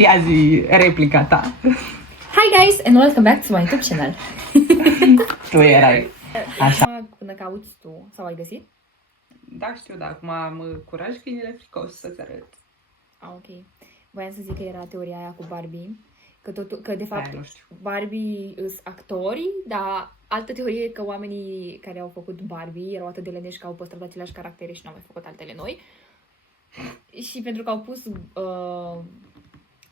Ia zi replica ta. Hi guys and welcome back to my YouTube channel. Tu erai. Așa. Până cauți tu, sau ai găsit? Da, știu, dar acum am curaj câinele fricos să-ți arăt. Ok. Voiam să zic că era teoria aia cu Barbie, că de fapt nu știu. Barbie sunt actorii, dar altă teorie e că oamenii care au făcut Barbie erau atât de leneși că au păstrat aceleași caractere și n-au mai făcut altele noi. Și pentru că au pus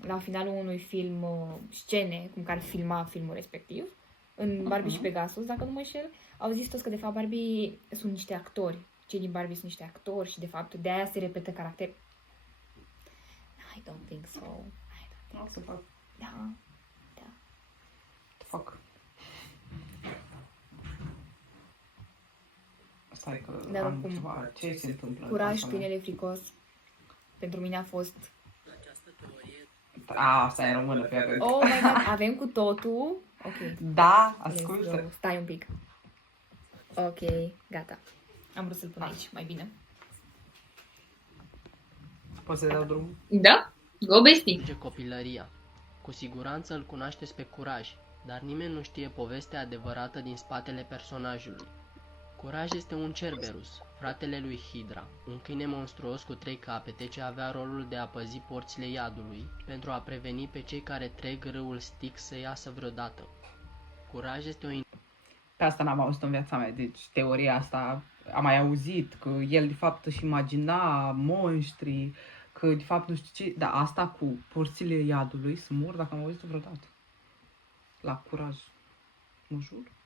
la finalul unui film scene cum care filma filmul respectiv, în Barbie și Pegasus, dacă nu mă înșel, au zis toți că de fapt Barbie sunt niște actori. Cei din Barbie sunt niște actori și de fapt de aia se repetă caracter. I don't think so. O să fac. Da. Fac. Stai că Dar am oricum, ceva. Ce se întâmplă? Curaj, câinele fricos, pentru mine a fost... Asta e română, fii atent. Oh my god, avem cu totul. Ok. Da, Let's ascultă. go. Stai un pic. Ok, gata. Am vrut să-l pun aici, mai bine. Poți să-i dau drumul? Da? Go bestie! Copilăria. Cu siguranță îl cunoașteți pe Curaj, dar nimeni nu știe povestea adevărată din spatele personajului. Curaj este un Cerberus, fratele lui Hydra, un câine monstruos cu 3 capete ce avea rolul de a păzi porțile iadului pentru a preveni pe cei care trec râul Styx să iasă vreodată. Curaj este o... Pe asta n-am auzit în viața mea, deci teoria asta am mai auzit, că el de fapt își imagina monștri, că de fapt nu știu ce, dar asta cu porțile iadului să mor dacă am auzit vreodată. La Curaj, mă jur.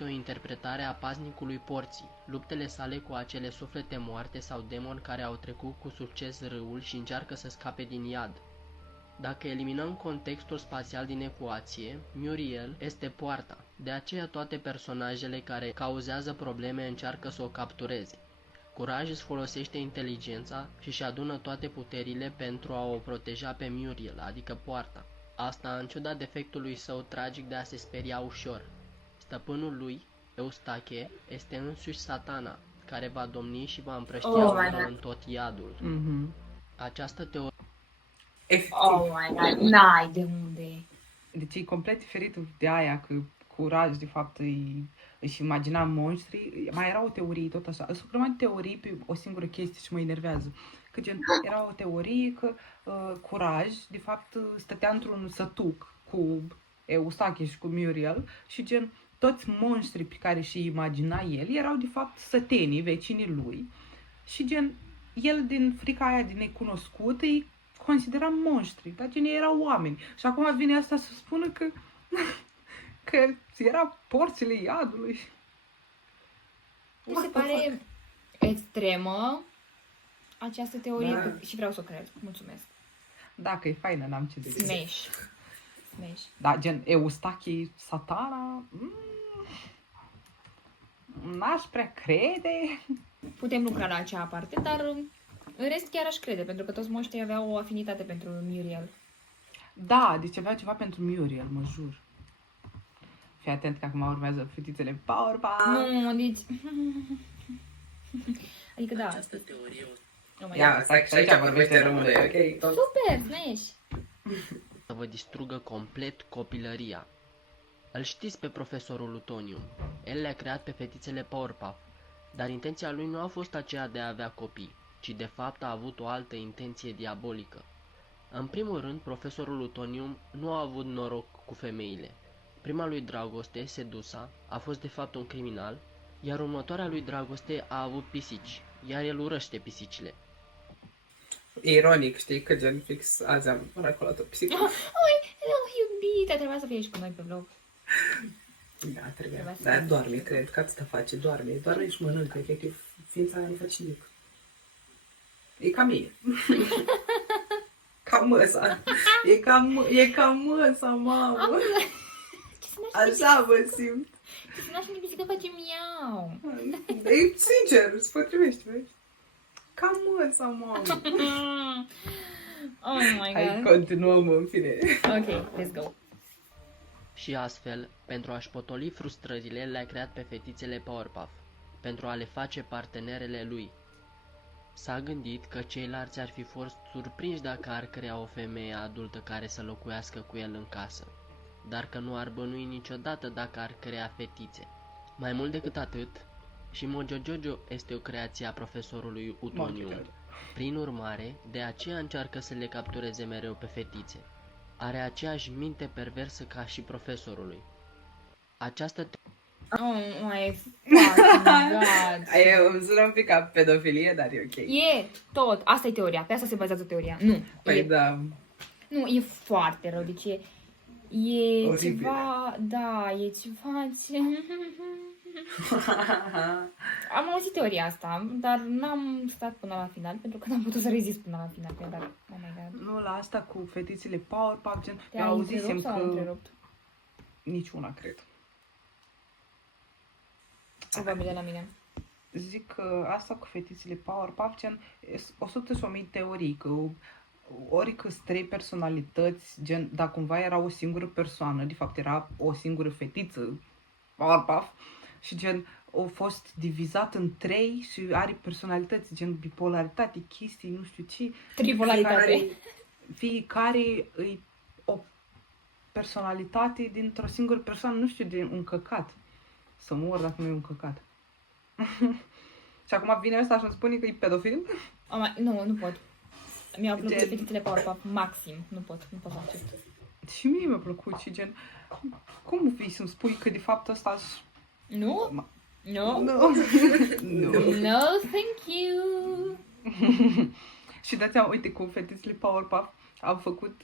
o interpretare a paznicului porții, luptele sale cu acele suflete moarte sau demoni care au trecut cu succes râul și încearcă să scape din iad. Dacă eliminăm contextul spațial din ecuație, Muriel este poarta, de aceea toate personajele care cauzează probleme încearcă să o captureze. Curaj își folosește inteligența și își adună toate puterile pentru a o proteja pe Muriel, adică poarta. Asta în ciuda defectului său tragic de a se speria ușor. Stăpânul lui, Eustache, este însuși Satana, care va domni și va împrăștia în tot iadul. Această teorie... Oh my god, n-ai de unde. Deci e complet diferit de aia că Curaj de fapt își imagina monștri. Mai era o teorie tot așa. Sunt o grămadă de teorii pe o singură chestie și mă enervează. Că gen, era o teorie că Curaj de fapt stătea într-un sătuc cu Eustache și cu Muriel și gen toți monștrii pe care și imagina el erau de fapt sătenii, vecinii lui și gen el din frica aia de necunoscut îi considera monștri, dar gen ei erau oameni. Și acum vine asta să spună că că era porțile iadului. Mi se pare extremă această teorie și vreau să o cred. Mulțumesc. Dacă e faină, n-am ce de zis. Smash. Da, gen Eustache, Satana, n-aș prea crede. Putem lucra la acea parte, dar în rest chiar aș crede, pentru că toți monștrii aveau o afinitate pentru Muriel. Da, deci avea ceva pentru Muriel, mă jur. Fii atent că acum urmează fetițele Powerpuff. Nu, deci... Adică da. Această teorie... Ia, stai că aici vorbește română, ok? Super, Smash! Să vă distrugă complet copilăria. Îl știți pe profesorul Lutonium. El le-a creat pe fetițele Powerpuff, dar intenția lui nu a fost aceea de a avea copii, ci de fapt a avut o altă intenție diabolică. În primul rând, profesorul Lutonium nu a avut noroc cu femeile. Prima lui dragoste, Sedusa, a fost de fapt un criminal, iar următoarea lui dragoste a avut pisici, iar el urăște pisicile. Ironic, știi, că gen fix azi am racolat o pisică. Iubite, trebuia să fie aici cu noi pe vlog. Da, trebuie. Dar doarme, cred că atâta face, doarme și mănâncă, efectiv, ființa aia nu face nimic. E ca mine. Ca măsa. E ca măsa, mamă. Așa mă simt. Ce să naști pisică face miau. E sincer, îți potrivește, vezi? Ca măsa, mamă. Oh my god. Hai, continuăm în fine. Ok, let's go. Și astfel, pentru a-și potoli frustrările, le-a creat pe fetițele Powerpuff, pentru a le face partenerele lui. S-a gândit că ceilalți ar fi fost surprinși dacă ar crea o femeie adultă care să locuiască cu el în casă, dar că nu ar bănui niciodată dacă ar crea fetițe. Mai mult decât atât, și Mojojojo este o creație a profesorului Utonium. Mojojojo. Prin urmare, de aceea încearcă să le captureze mereu pe fetițe. Are aceeași minte perversă ca și profesorului. Această Oh my fucking god. Îmi sună un pic ca pedofilie, dar e ok. E tot. Asta e teoria. Pe asta se bazează teoria. Nu. Păi e, da. Nu, e foarte rău. Deci e Oribil. ceva... Da, e ceva ce... Am auzit teoria asta, dar n-am stat până la final, pentru că n-am putut să rezist până la final. Dar, oh my god. Nu, la asta cu fetițele Powerpuff, gen, Te-ai eu auzisem întrerupt sau am că întrerupt? niciuna, cred. Probabil de la mine. Zic că asta cu fetițele Powerpuff, gen, 100 și 1000 teorii, că ori că trei personalități, gen, dar cumva era o singură persoană, de fapt era o singură fetiță Powerpuff, și gen, a fost divizat în trei și are personalități, gen bipolaritate, chestii, nu știu ce. Tripolaritate. Fiecare îi o personalitate dintr-o singură persoană, nu știu, de un căcat. Să mor dacă nu e un căcat. Și acum vine ăsta și îmi spune că e pedofil? Nu pot. Mi-au plăcut Gen- fetițele Powerpuff maxim. Nu pot să accept. Și mie mi-a plăcut și gen, cum vii să-mi spui că de fapt ăsta Nu? Nu? Nu. Nu. No, thank you. Și dați seama, uite, cu fetițele Powerpuff am făcut,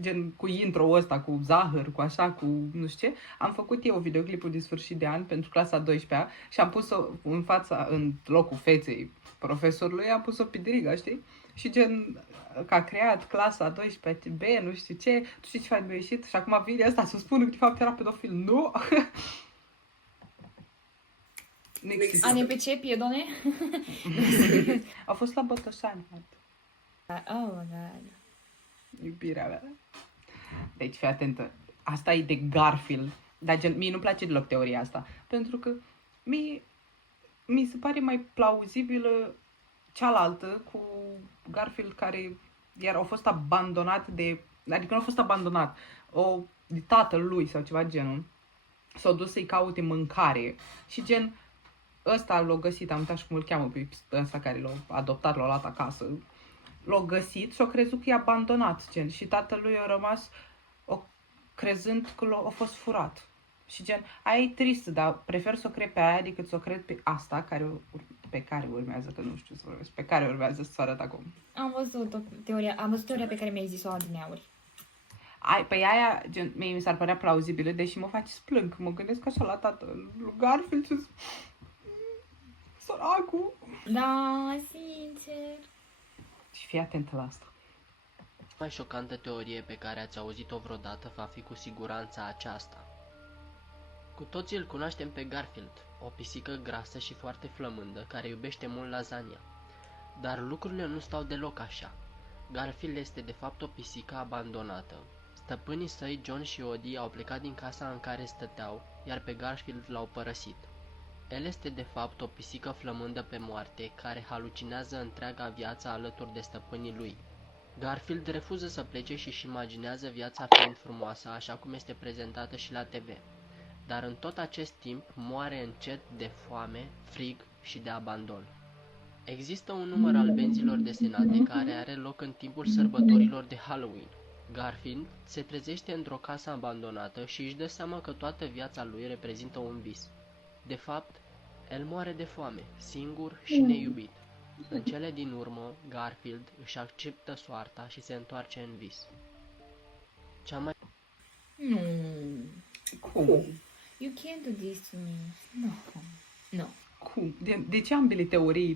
gen, cu intro ăsta, cu zahăr, cu așa, cu nu știu ce, am făcut eu videoclipul de sfârșit de an pentru clasa 12-a și am pus-o în fața, în locul feței profesorului, am pus-o pe diriga, știi? Și gen, că a creat clasa 12 B, nu știu ce, tu știi ce faci mi-a ieșit? Și acum vine asta să spună că de fapt era pedofil. Nu! Nu există. A ne pe ce, piedone? A fost la Botoșani, Oh, god. iubirea mea. Deci, fii atentă. Asta e de Garfield. Dar gen, mie nu-mi place deloc teoria asta. Pentru că mi se pare mai plauzibilă cealaltă cu Garfield care iar a fost abandonat de... Adică nu a fost abandonat. De tatăl lui sau ceva genul. S-a dus să-i caute mâncare. Și gen, ăsta l-a găsit, am uitat și cum îl cheamă pe ăsta care l-a adoptat, l-a luat acasă. L-a găsit și a crezut că e abandonat, gen. Și tatălui a rămas crezând că a fost furat. Și gen, aia e tristă, dar prefer să o cred pe aia decât să o cred pe asta pe care urmează, că nu știu să vorbesc, pe care urmează să arăt acum. Am văzut teoria pe care mi-ai zis-o adineauri. Păi aia, gen, mie mi s-ar părea plauzibilă, deși mă face să plâng, că mă gândesc așa la tatăl lui Garfield și săracul. Da, sincer. Și fii atentă la asta. mai șocantă teorie pe care ați auzit-o vreodată va fi cu siguranță aceasta. Cu toții îl cunoaștem pe Garfield, o pisică grasă și foarte flămândă care iubește mult lasagna. Dar lucrurile nu stau deloc așa. Garfield este de fapt o pisică abandonată. Stăpânii săi, John și Odie, au plecat din casa în care stăteau, iar pe Garfield l-au părăsit. El este de fapt o pisică flămândă pe moarte, care halucinează întreaga viață alături de stăpânii lui. Garfield refuză să plece și își imaginează viața fiind frumoasă, așa cum este prezentată și la TV. Dar în tot acest timp moare încet de foame, frig și de abandon. Există un număr al benzilor desenate care are loc în timpul sărbătorilor de Halloween. Garfield se trezește într-o casă abandonată și își dă seama că toată viața lui reprezintă un vis. De fapt, el moare de foame, singur și neiubit. În cele din urmă, Garfield își acceptă soarta și se întoarce în vis. Cea mai Nu. Cum? You can't do this to me. No. No. Cum? De ce ambele teorii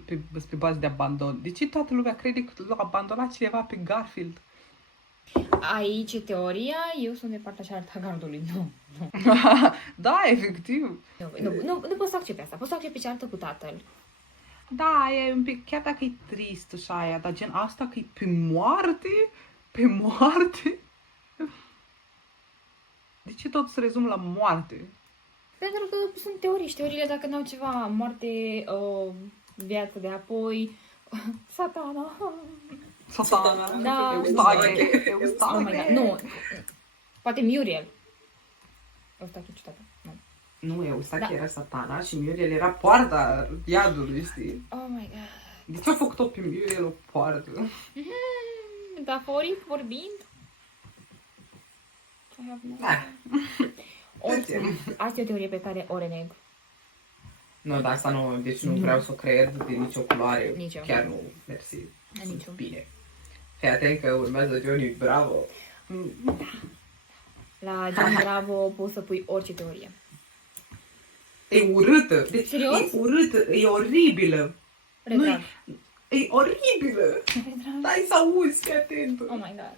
pe bază de abandon? De ce toată lumea crede că l-a abandonat cineva pe Garfield? Aici e teoria, eu sunt de partea cealaltă a gardului. Nu. Da, efectiv. Nu pot să accept asta. Pot să accept pe cealaltă cu tatăl. Da, e un pic, chiar dacă e trist și aia, dar gen asta că e pe moarte? Pe moarte? De ce tot se rezumă la moarte? Pentru că sunt teorii și teoriile dacă n-au ceva, moarte, viață de apoi, Satana. Satana. Da. Eustache. Oh my god, nu. Poate Muriel. Eustache ciudată. Nu. Nu, Eustache Da. era Satana și Muriel era poarta iadului, știi? Oh my god. De ce a făcut-o pe Muriel o poartă? Metaforic vorbind? I have no- Da. Oricum, asta e o teorie pe care o reneg. Nu, dar asta nu, deci nu vreau să o cred de nicio culoare. Nici eu. Chiar nu, mersi. Nici eu. Bine. Fii atent că urmează Johnny Bravo. La John Bravo poți să pui orice teorie. E urâtă. Deci Serios? e urâtă, e oribilă. Retrag. E oribilă. Dai să auzi, fii atent. Oh my god.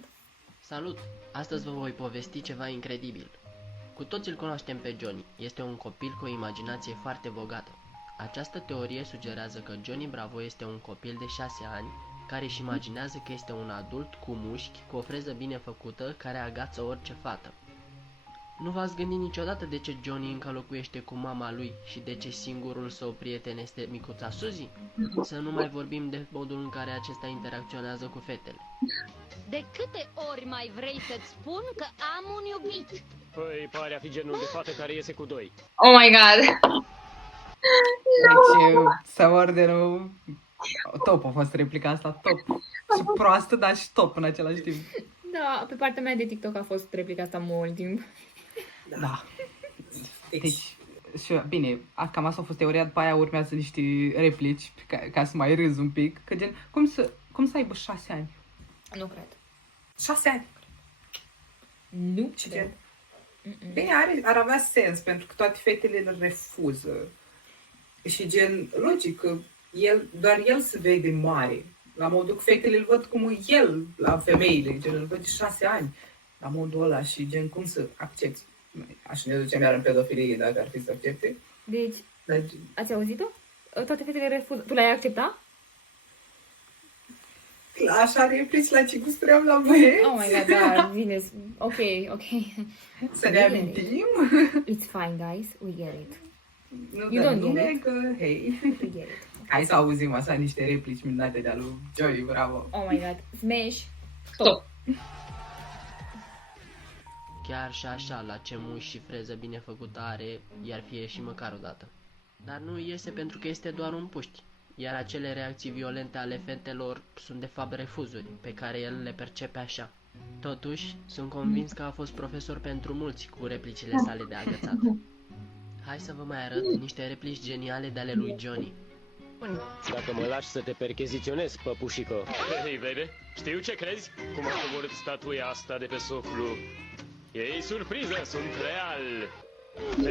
Salut! Astăzi vă voi povesti ceva incredibil. Cu toți îl cunoaștem pe Johnny. Este un copil cu o imaginație foarte bogată. Această teorie sugerează că Johnny Bravo este un copil de 6 ani care își imaginează că este un adult cu mușchi, cu o freză bine făcută, care agață orice fată. Nu v-ați gândit niciodată de ce Johnny încă locuiește cu mama lui și de ce singurul său prieten este micuța Suzy? Să nu mai vorbim de modul în care acesta interacționează cu fetele. De câte ori mai vrei să-ți spun că am un iubit? Păi, pare a fi genul de fată care iese cu doi. Oh my god. Deci, Sourdough, top a fost replica asta, top. Și proastă, dar și top în același timp. Da, pe partea mea de TikTok a fost replica asta mult timp. Da. Deci, și, bine, cam asta a fost teoria, după aia urmează niște replici ca să mai râzi un pic. Că gen, cum să aibă 6 ani? Nu cred. 6 ani? Nu Ce cred. gen? Bine, ar avea sens, pentru că toate fetele îl refuză. Și gen, logic, că doar el se vede mare. La modul că fetele îl văd cum e el la femeile, gen, îl văd de 6 ani. La modul ăla și gen, cum să accepti? Așa ne ducem iar în pedofilie dacă ar fi să accepte. Deci, Dar, ați auzit-o? Toate fetele refuză. Tu l-ai acceptat? așa replici la ce gusturi am la băieți. Oh my god, da, bine. Ok. Să ne amintim. It's fine, guys. We get it. Nu You dăm don't nume, get it. că, hei. We get it. Hai să auzim așa niște replici minunate de-a lui Johnny Bravo. Oh my god. Smash. Stop. Chiar și așa, la ce mușchi și freză bine făcută are, i-ar fi ieșit măcar o dată. Dar nu iese pentru că este doar un puști, iar acele reacții violente ale fetelor sunt de fapt refuzuri, pe care el le percepe așa. Totuși, sunt convins că a fost profesor pentru mulți cu replicile sale de agățat. Hai să vă mai arăt niște replici geniale de ale lui Johnny. Dacă mă lași să te percheziționez, păpușică. Hei, baby, știu ce crezi? Cum a coborât statuia asta de pe soflu. Ei, surpriză, sunt real.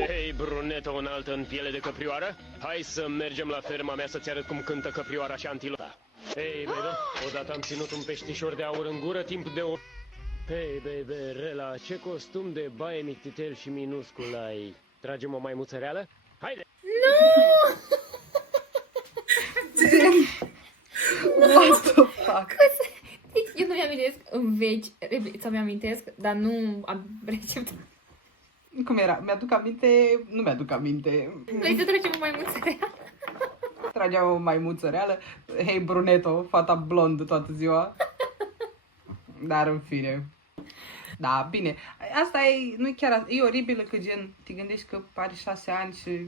Hei, brunetă înaltă în piele de căprioară, hai să mergem la ferma mea să-ți arăt cum cântă căprioara și antilota. Hei, baby, odată am ținut un peștișor de aur în gură timp de o... Hei, baby, Rela, ce costum de baie mictitel și minuscul ai? Tragem o maimuță reală? Haide! What the fuck? Deci, eu nu mi-amintesc în veci, sau mi-amintesc, dar nu am receptat. Cum era? Mi-aduc aminte? Nu mi-aduc aminte. Noi să trecem mai mult să Tragea o maimuță reală. Hei, bruneto, fata blondă toată ziua. Dar în fine. Da, bine. Asta e, nu e chiar, e oribilă că gen, te gândești că are 6 ani și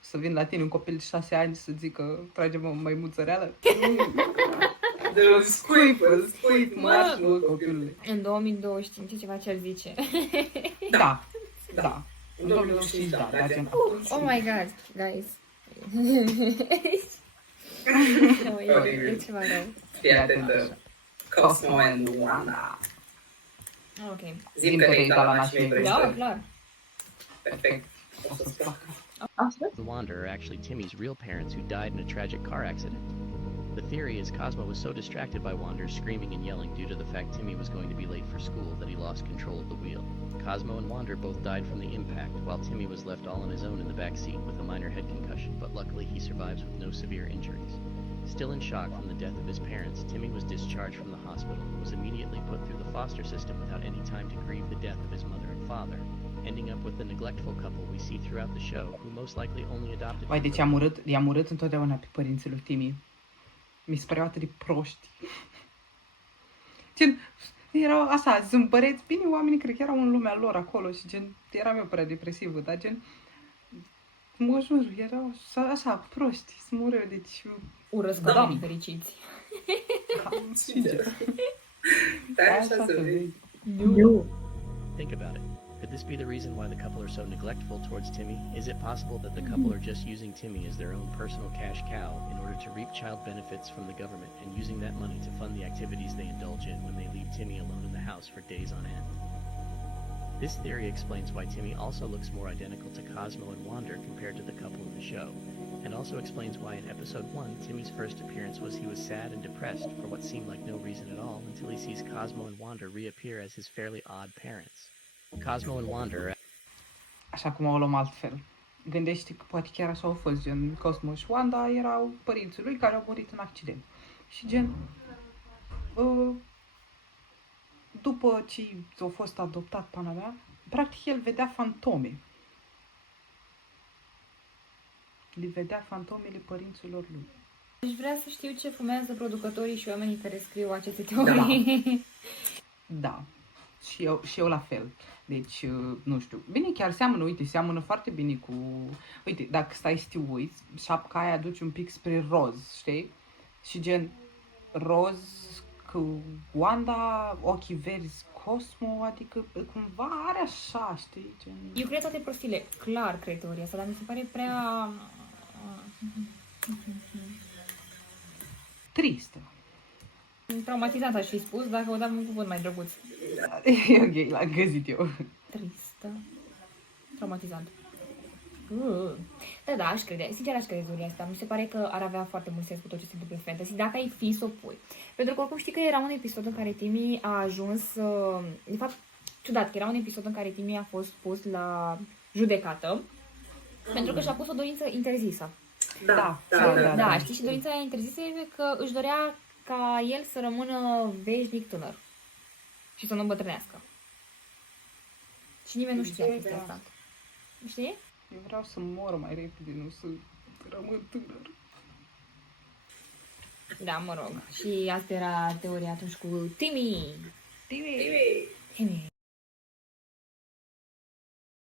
să vin la tine un copil de 6 ani să zică tragem o maimuță reală. De scuip, marșul copilului. În 2025 ceva ce-ar zice. Da. În 2025, da, gen. Oh my god, guys. No, e ceva rău. Fii atentă. Cosmo and Wanda. Ok. Zim că te-ai uitat la naștere. Da, clar. Perfect. O să-ți placă. The Wander are actually Timmy's real parents who died in a tragic car accident. The theory is Cosmo was so distracted by Wander screaming and yelling due to the fact Timmy was going to be late for school that he lost control of the wheel. Cosmo and Wander both died from the impact, while Timmy was left all on his own in the back seat with a minor head concussion, but luckily he survives with no severe injuries. Still in shock from the death of his parents, Timmy was discharged from the hospital and was immediately put through the foster system without any time to grieve the death of his mother and father, ending up with the neglectful couple we see throughout the show, who most likely only adopted Vai, deci i-am urât întotdeauna pe părinții lui Timmy. mi se păreau atât de proști. Gen, erau așa, zâmbăreți, bine, oamenii cred că erau în lumea lor acolo și gen, eram eu prea depresivă, dar gen, mă jur, erau așa proști, smură, deci... Urăsc Da. oamenii fericiți. Sincer. Dar așa Așa să să vezi. vezi. Nu. Think about it. Could this be the reason why the couple are so neglectful towards Timmy? Is it possible that the couple are just using Timmy as their own personal cash cow in order to reap child benefits from the government and using that money to fund the activities they indulge in when they leave Timmy alone in the house for days on end? This theory explains why Timmy also looks more identical to Cosmo and Wander compared to the couple in the show, and also explains why in episode 1, Timmy's first appearance was he was sad and depressed for what seemed like no reason at all until he sees Cosmo and Wander reappear as his fairly odd parents. Cosmo and Wander Așa cum o luăm altfel. Gândește că poate chiar așa au fost, gen Cosmo și Wanda erau părinții lui care au murit în accident. Și gen, după ce a fost adoptat pana mea, practic el vedea fantome. Le vedea fantomele părinților lui. Aș vrea să știu ce fumează producătorii și oamenii care scriu aceste teorii. Da. Și eu la fel. Deci, nu știu. Bine, chiar seamănă foarte bine cu... Uite, dacă stai să te uiți, șapca aia aduce un pic spre roz, știi? Și gen, roz cu Wanda, ochii verzi, Cosmo, adică cumva are așa, știi? Gen... Eu cred toate prostile. Clar cred teoria asta, dar mi se pare prea... Tristă. Traumatizant aș fi spus, dacă o dam un cuvânt mai drăguț. E ok, l-am găsit eu. Tristă. Traumatizant. Da, aș crede. Sincer, aș crede teoria asta. Mi se pare că ar avea foarte mult sens cu tot ce se întâmplă în fantasy, dacă ai fi să o pui. Pentru că oricum știi că era un episod în care Timmy a ajuns... De fapt, ciudat, că era un episod în care Timmy a fost pus la judecată pentru că și-a pus o dorință interzisă. Da, știi? Și dorința aia interzisă e că își dorea ca el să rămână veșnic tânăr și să nu îmbătrânească. Și nimeni nu știa chestia asta. Știi? Eu vreau să mor mai repede, nu să rămân tânăr. Da, mă rog. Și asta era teoria atunci cu Timmy. Timmy! Timmy.